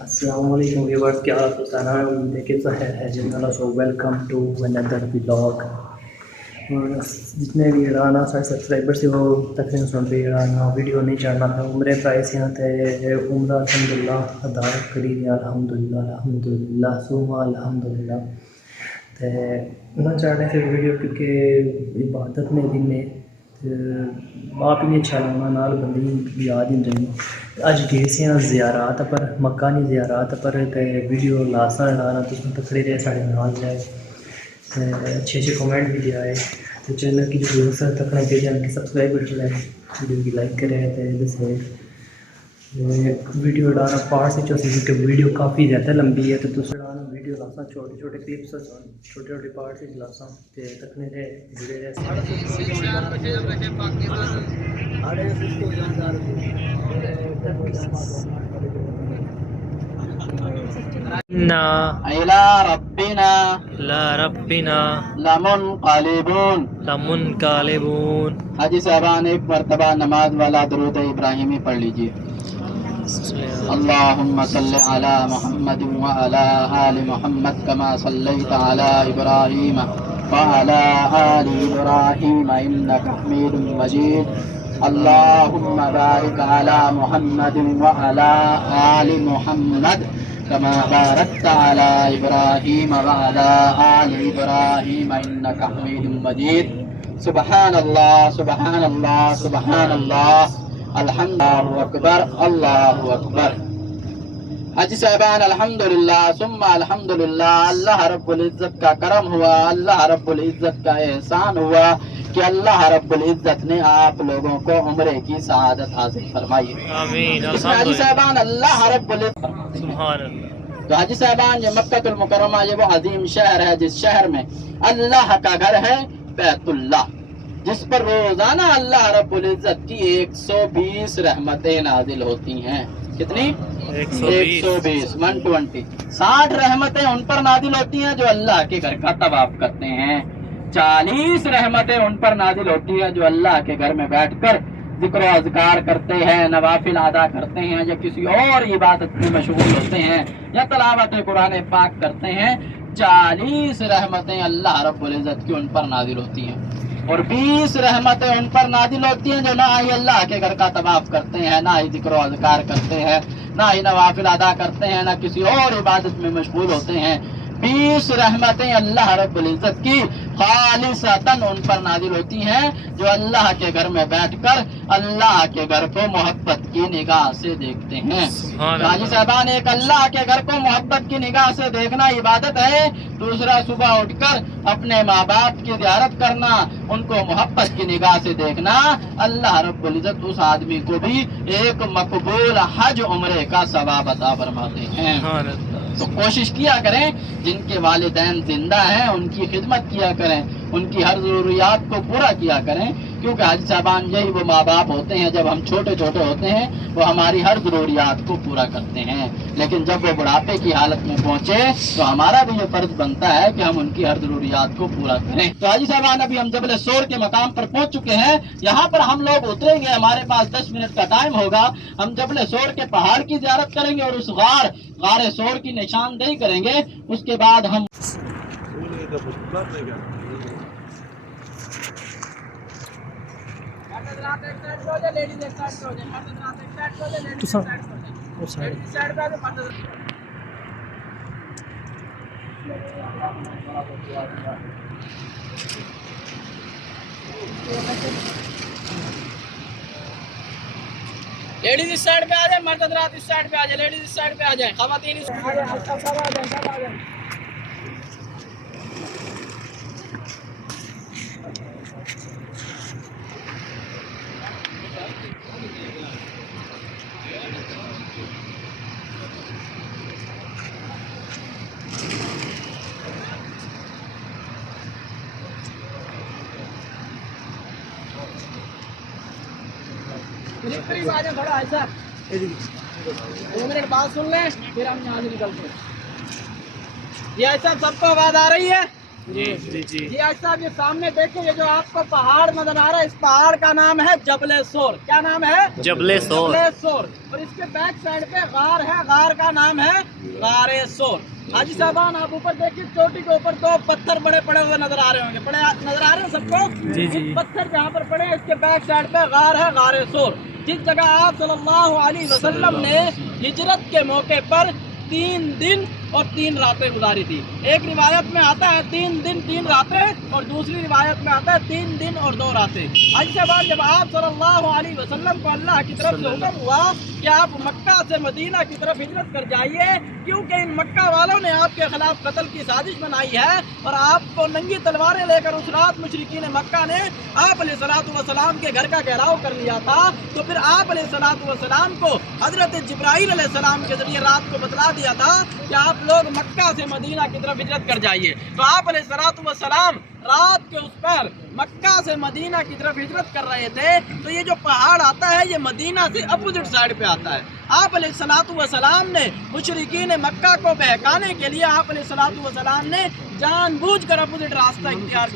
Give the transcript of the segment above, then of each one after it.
السلام علیکم ویورز، کیا آپ بتانا ہے؟ امید ہے کہ خیر ہے جنرل. سو ویلکم ٹو اندر ولاگ. جتنے بھی ایڑانا سارے سبسکرائبر سے وہ تقریباً سن رہے ایڑانا ویڈیو نہیں چڑھنا ہے. عمرے پرائس یہاں تے عمرہ الحمدللہ ادا کری الحمدللہ الحمدللہ ثم الحمدللہ. تے نہ چڑھنے سے ویڈیو کیونکہ عبادت میں دن نے آپ ہی نہیں اچھا لگنا نال بندی یاد ہی رہی. اج گئے سے زیارات پر مکہ نہیں زیارات پر تے ویڈیو لاسا لانا تم تکڑے رہے سارے نال جائے اچھے اچھے کمنٹ بھی دیا ہے. تو چینل کی جو دوست تکنا کے چینل کی سبسکرائب کر لیں، ویڈیو کی لائک کرے تے دسے ویڈیو ڈانا پارٹ سے چوسی کیونکہ ویڈیو کافی زیادہ لمبی ہے. تو دوسرے ڈانا ویڈیو لاسا چھوٹے چھوٹے کلپس چھوٹے چھوٹے پارٹ سے لاسا تے تکنے رہے جڑے رہے إلى ربنا لا ربنا لمنقلبون. لمنقلبون. حاجی صاحبان ایک مرتبہ نماز والا درود ابراہیمی پڑھ لیجیے. اللهم صل على محمد وعلى آل محمد كما صليت على إبراهيم وعلى آل إبراهيم إنك حميد مجيد. اللهم بارك على محمد وعلى آل محمد كما باركت على إبراهيم وعلى آل إبراهيم إنك حميد مجيد. سبحان الله سبحان الله سبحان الله الحمد لله اکبر اللہ اکبر. حاجی صاحبان الحمدللہ ثم الحمدللہ. اللہ رب العزت کا کرم ہوا، اللہ رب العزت کا احسان ہوا کہ اللہ رب العزت نے آپ لوگوں کو عمرے کی سعادت حاصل فرمائی. آمین. حاجی صاحبان اللہ رب العزت سبحان اللہ. تو حاجی صاحبان یہ مکہ المکرمہ یہ وہ عظیم شہر ہے جس شہر میں اللہ کا گھر ہے بیت اللہ، جس پر روزانہ اللہ رب العزت کی 120 رحمتیں نازل ہوتی ہیں. کتنی؟ 120 60 رحمتیں ان پر نازل ہوتی ہیں جو اللہ کے گھر کا طواف کرتے ہیں. 40 رحمتیں ان پر نازل ہوتی ہیں جو اللہ کے گھر میں بیٹھ کر ذکر و اذکار کرتے ہیں، نوافل ادا کرتے ہیں، یا کسی اور عبادت میں مشغول ہوتے ہیں، یا تلاوت قرآن پاک کرتے ہیں. 40 رحمتیں اللہ رب العزت کی ان پر نازل ہوتی ہیں، اور 20 رحمتیں ان پر نازل ہوتی ہیں جو نہ ہی اللہ کے گھر کا طواف کرتے ہیں، نہ ہی ذکر و اذکار کرتے ہیں، نہ ہی نوافل ادا کرتے ہیں، نہ کسی اور عبادت میں مشغول ہوتے ہیں. 20 رحمتیں اللہ رب العزت کی خالصتاً ان پر نازل ہوتی ہیں جو اللہ کے گھر میں بیٹھ کر اللہ کے گھر کو محبت کی نگاہ سے دیکھتے ہیں. حاجی صاحبان ایک اللہ کے گھر کو محبت کی نگاہ سے دیکھنا عبادت ہے، دوسرا صبح اٹھ کر اپنے ماں باپ کی زیارت کرنا، ان کو محبت کی نگاہ سے دیکھنا. اللہ رب العزت اس آدمی کو بھی ایک مقبول حج عمرے کا ثواب عطا فرماتے ہیں. تو کوشش کیا کریں جن کے والدین زندہ ہیں ان کی خدمت کیا کریں، ان کی ہر ضروریات کو پورا کیا کریں، کیونکہ حاجی صاحبان یہی وہ ماں باپ ہوتے ہیں جب ہم چھوٹے چھوٹے ہوتے ہیں وہ ہماری ہر ضروریات کو پورا کرتے ہیں، لیکن جب وہ بڑھاپے کی حالت میں پہنچے تو ہمارا بھی یہ فرض بنتا ہے کہ ہم ان کی ہر ضروریات کو پورا کریں. تو حاجی صاحبان ابھی ہم جبل سور کے مقام پر پہنچ چکے ہیں. یہاں پر ہم لوگ اتریں گے، ہمارے پاس 10 منٹ کا ٹائم ہوگا. ہم جبل سور کے پہاڑ کی زیارت کریں گے اور اس غار سور کی نشاندہی کریں گے. اس کے بعد ہم لیڈیز اس سائڈ پہ آ جائیں، مرد حضرات اس سائڈ پہ آ جائیں، لیڈیز اس سائڈ پہ آ جائیں، خواتین اس سب آ جائیں. قریب آ جائیں تھوڑا ایسا، 2 منٹ بات سن لیں پھر ہم یہاں سے نکلتے ہیں. یہ ایسا سب کو آواز آ رہی ہے؟ جی آج صاحب یہ سامنے دیکھیں، یہ جو آپ کو پہاڑ نظر آ رہا ہے، اس پہاڑ کا نام ہے جبل سور۔ کیا نام ہے؟ جبل سور۔ سور۔ اور اس کے بیک سائڈ پہ غار ہے، غار کا نام ہے غار سور۔ حاجی صاحبان آپ اوپر دیکھیے، چوٹی کے اوپر دو پتھر بڑے پڑے ہوئے نظر آ رہے ہوں گے، پڑے نظر آ رہے ہیں سب کو؟ جی۔ پتھر جہاں پر پڑے، اس کے بیک سائڈ پہ غار ہے غار سور، جس جگہ آپ صلی اللہ علیہ وسلم نے ہجرت کے موقع پر 3 دن اور 3 راتیں گزاری تھی۔ ایک روایت میں آتا ہے 3 دن 3 راتیں، اور دوسری روایت میں آتا ہے 3 دن اور 2 راتیں۔ آج کے بعد جب آپ صلی اللہ علیہ وسلم کو اللہ کی طرف سے حکم ہوا کہ آپ مکہ سے مدینہ کی طرف ہجرت کر جائیے، کیونکہ ان مکہ والوں نے آپ کے خلاف قتل کی سازش بنائی ہے، اور آپ کو ننگی تلواریں لے کر اس رات مشرکین مکہ نے آپ علیہ الصلوۃ والسلام کے گھر کا گھیراؤ کر لیا تھا۔ تو پھر آپ علیہ الصلوۃ والسلام کو حضرت جبرائیل علیہ السلام کے ذریعے رات کو بتلا دیا تھا کہ آپ لوگ مکہ سے مدینہ کی طرف ہجرت کر جائیے۔ تو آپ علیہ الصلوۃ والسلام رات کے اس پر مکہ سے مدینہ کی طرف ہجرت کر رہے تھے، تو یہ جو پہاڑ آتا ہے یہ مدینہ سے اپوزٹ سائڈ پہ آتا ہے۔ آپ علیہ الصلوۃ والسلام نے مشرکین مکہ کو بہکانے کے لیے آپ علیہ الصلوۃ والسلام نے جان بوجھ کر اپوزٹ راستہ اختیار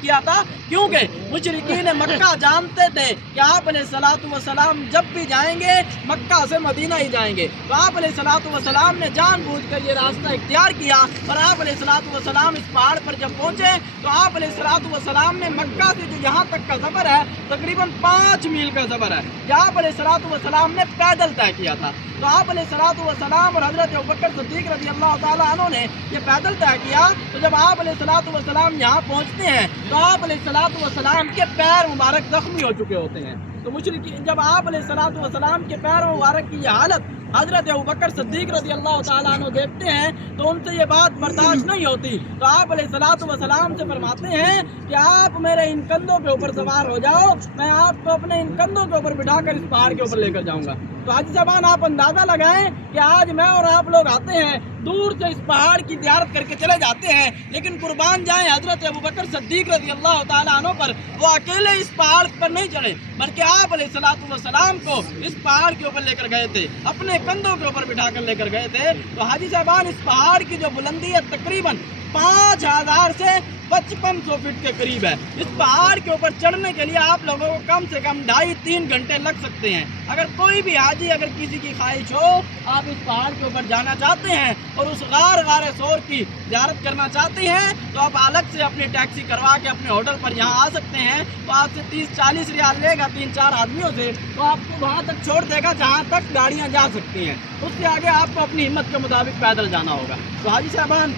کیا تھا، کیونکہ مشرکین مکہ جانتے تھے کہ آپ علیہ الصلوۃ والسلام جب بھی جائیں گے مکہ سے مدینہ ہی جائیں گے۔ تو آپ علیہ الصلوۃ والسلام نے جان بوجھ کر یہ راستہ اختیار کیا، اور آپ علیہ الصلوۃ والسلام اس پہاڑ پر جب پہنچے تو آپ علیہ الصلوۃ والسلام نے مکہ سے جو یہاں تک کا سفر ہے تقریباً 5 میل کا سفر ہے، یہ آپ علیہ الصلوۃ والسلام نے پیدل طے کیا تھا۔ تو آپ علیہ الصلوۃ والسلام اور حضرت ابوبکر صدیق رضی اللہ تعالیٰ عنہ نے یہ پیدل طے کیا۔ تو جب آپ علیہ الصلوۃ والسلام یہاں پہنچتے ہیں تو آپ علیہ الصلوۃ والسلام کے پیر مبارک زخمی ہو چکے ہوتے ہیں۔ تو مشرکین جب آپ علیہ الصلوۃ والسلام کے پیر مبارک کی یہ حالت حضرت ابوبکر صدیق رضی اللہ تعالیٰ عنہ دیکھتے ہیں تو ان سے یہ بات برداشت نہیں ہوتی، تو آپ علیہ الصلوۃ والسلام سے فرماتے ہیں کہ آپ میرے ان کندھوں کے اوپر سوار ہو جاؤ، میں آپ کو اپنے ان کندھوں کے اوپر بٹھا کر اس پہاڑ کے اوپر لے کر جاؤں گا۔ تو حاجی صاحبان آپ اندازہ لگائیں کہ آج میں اور آپ لوگ آتے ہیں دور سے اس پہاڑ کی زیارت کر کے چلے جاتے ہیں، لیکن قربان جائیں حضرت ابوبکر صدیق رضی اللہ تعالیٰ عنہ پر، وہ اکیلے اس پہاڑ پر نہیں چڑھے بلکہ آپ علیہ الصلوۃ والسلام کو اس پہاڑ کے اوپر لے کر گئے تھے، اپنے کندھوں کے اوپر بٹھا کر لے کر گئے تھے۔ تو حاجی صاحبان اس پہاڑ کی جو بلندی ہے تقریباً 5000 سے 5500 فٹ کے قریب ہے۔ اس پہاڑ کے اوپر چڑھنے کے لیے آپ لوگوں کو کم سے کم 2.5-3 گھنٹے لگ سکتے ہیں۔ اگر کوئی بھی حاجی اگر کسی کی خواہش ہو آپ اس پہاڑ کے اوپر جانا چاہتے ہیں اور اس غار سور کی زیارت کرنا چاہتے ہیں تو آپ الگ سے اپنی ٹیکسی کروا کے اپنے ہوٹل پر یہاں آ سکتے ہیں۔ تو آپ سے 30-40 ریال لے گا 3-4 آدمیوں سے، تو آپ کو وہاں تک چھوڑ دے گا جہاں تک گاڑیاں جا سکتی ہیں، اس سے آگے آپ کو اپنی ہمت کے مطابق پیدل جانا ہوگا۔ تو حاجی صاحبان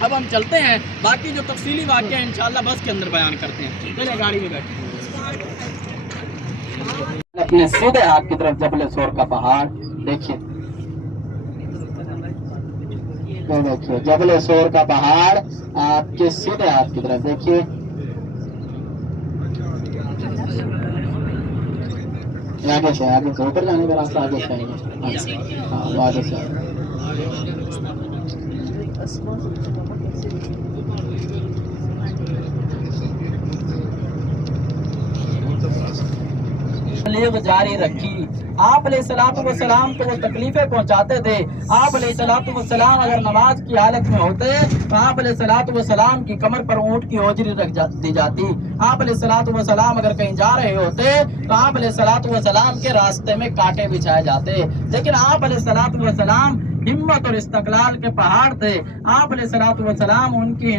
اب ہم چلتے ہیں، باقی جو تفصیلی واقعہ انشاءاللہ بس کے اندر بیان کرتے ہیں۔ چلے گاڑی میں بیٹھیں۔ اپنے سیدھے ہاتھ کی طرف جبل سور کا پہاڑ دیکھیے، دیکھیے جبل سور کا پہاڑ آپ کے سیدھے ہاتھ کی طرف دیکھیے۔ آگے سے اوپر جانے کا راستہ آگے سے آئیے، ہاں آگے سے تبلیغ جاری رکھی۔ آپ علیہ الصلوۃ والسلام کو وہ تکلیفیں پہنچاتے تھے۔ آپ علیہ الصلوۃ والسلام اگر نماز کی حالت میں ہوتے تو آپ علیہ الصلوۃ والسلام کی کمر پر اونٹ کی ہوجری رکھ دی جاتی۔ آپ علیہ الصلوۃ والسلام اگر کہیں جا رہے ہوتے تو آپ علیہ الصلوۃ والسلام کے راستے میں کانٹے بچھائے جاتے، لیکن آپ علیہ الصلوۃ والسلام ہمت اور استقلال کے پہاڑ تھے۔ آپ علیہ الصلوۃ والسلام ان کی